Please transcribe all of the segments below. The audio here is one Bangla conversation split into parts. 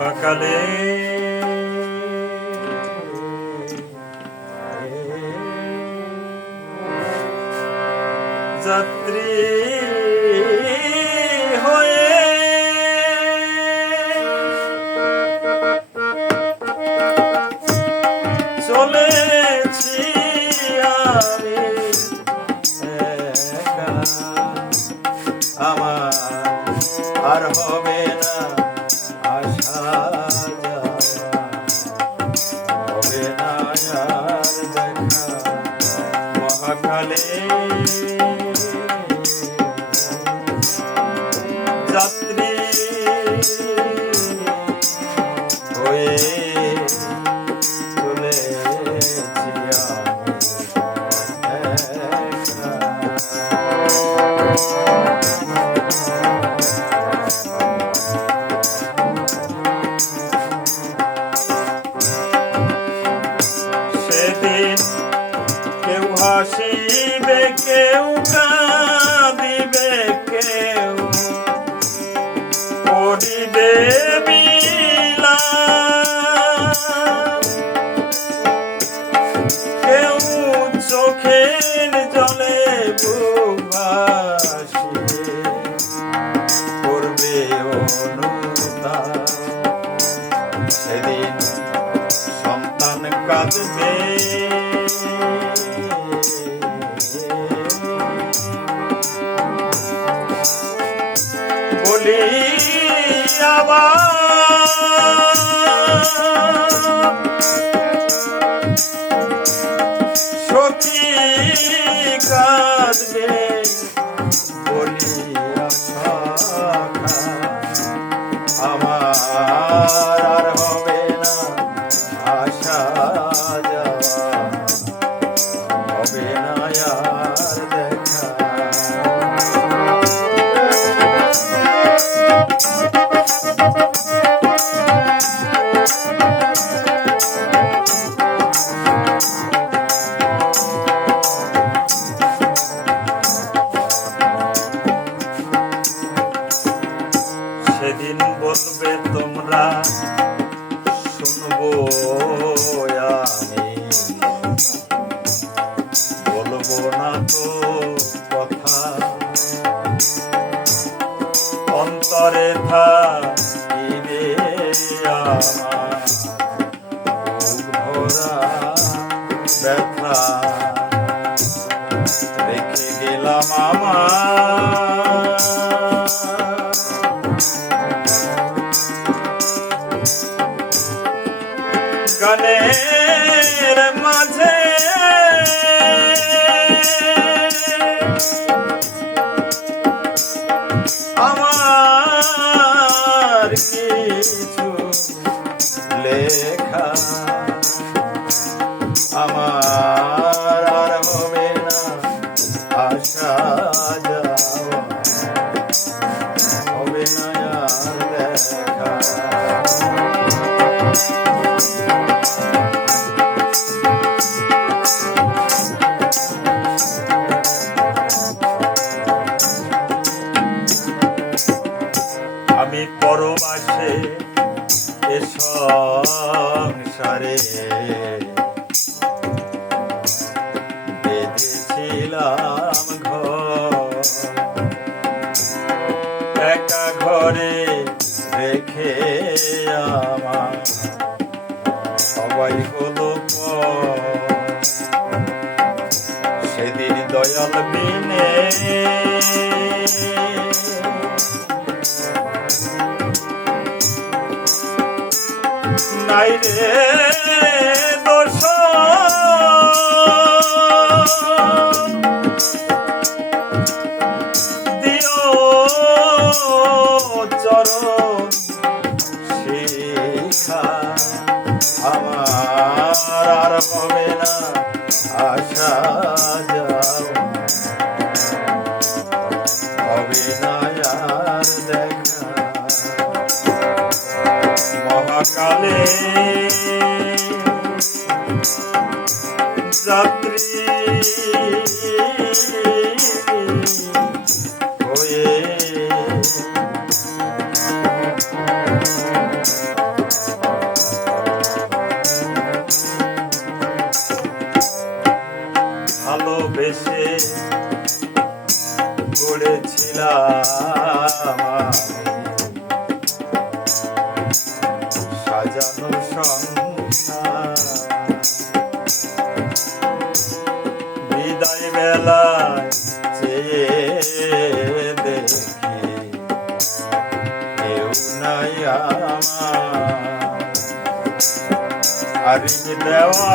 মহাকালে যাত্রী হয়ে চলেছি আমি আর হবে না। সেদিন কেউ হাসিবে, কেউ কাঁদিবে, কেউ বিলাপ। কেউ চোখের জলে বুক করবে অনুতাপ সেদিন সন্তান কাঁদবে সখী কাঁদবে বলি গানের মাঝে। আমার কিছু বেঁধেছিলাম ঘর একা ঘরে রেখে আমার সবাই হলো। সেদিন দয়াল বিনে নাই রে দোষ দেখা মহাকালে যাত্রী হয়ে ভালোবেসে গড়েছিলাম সাজানো সংসার বিদায় বেলায় চেয়ে দেখি কেউ নাই আমার দেওয়া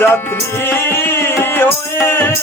যাত্রী হয়ে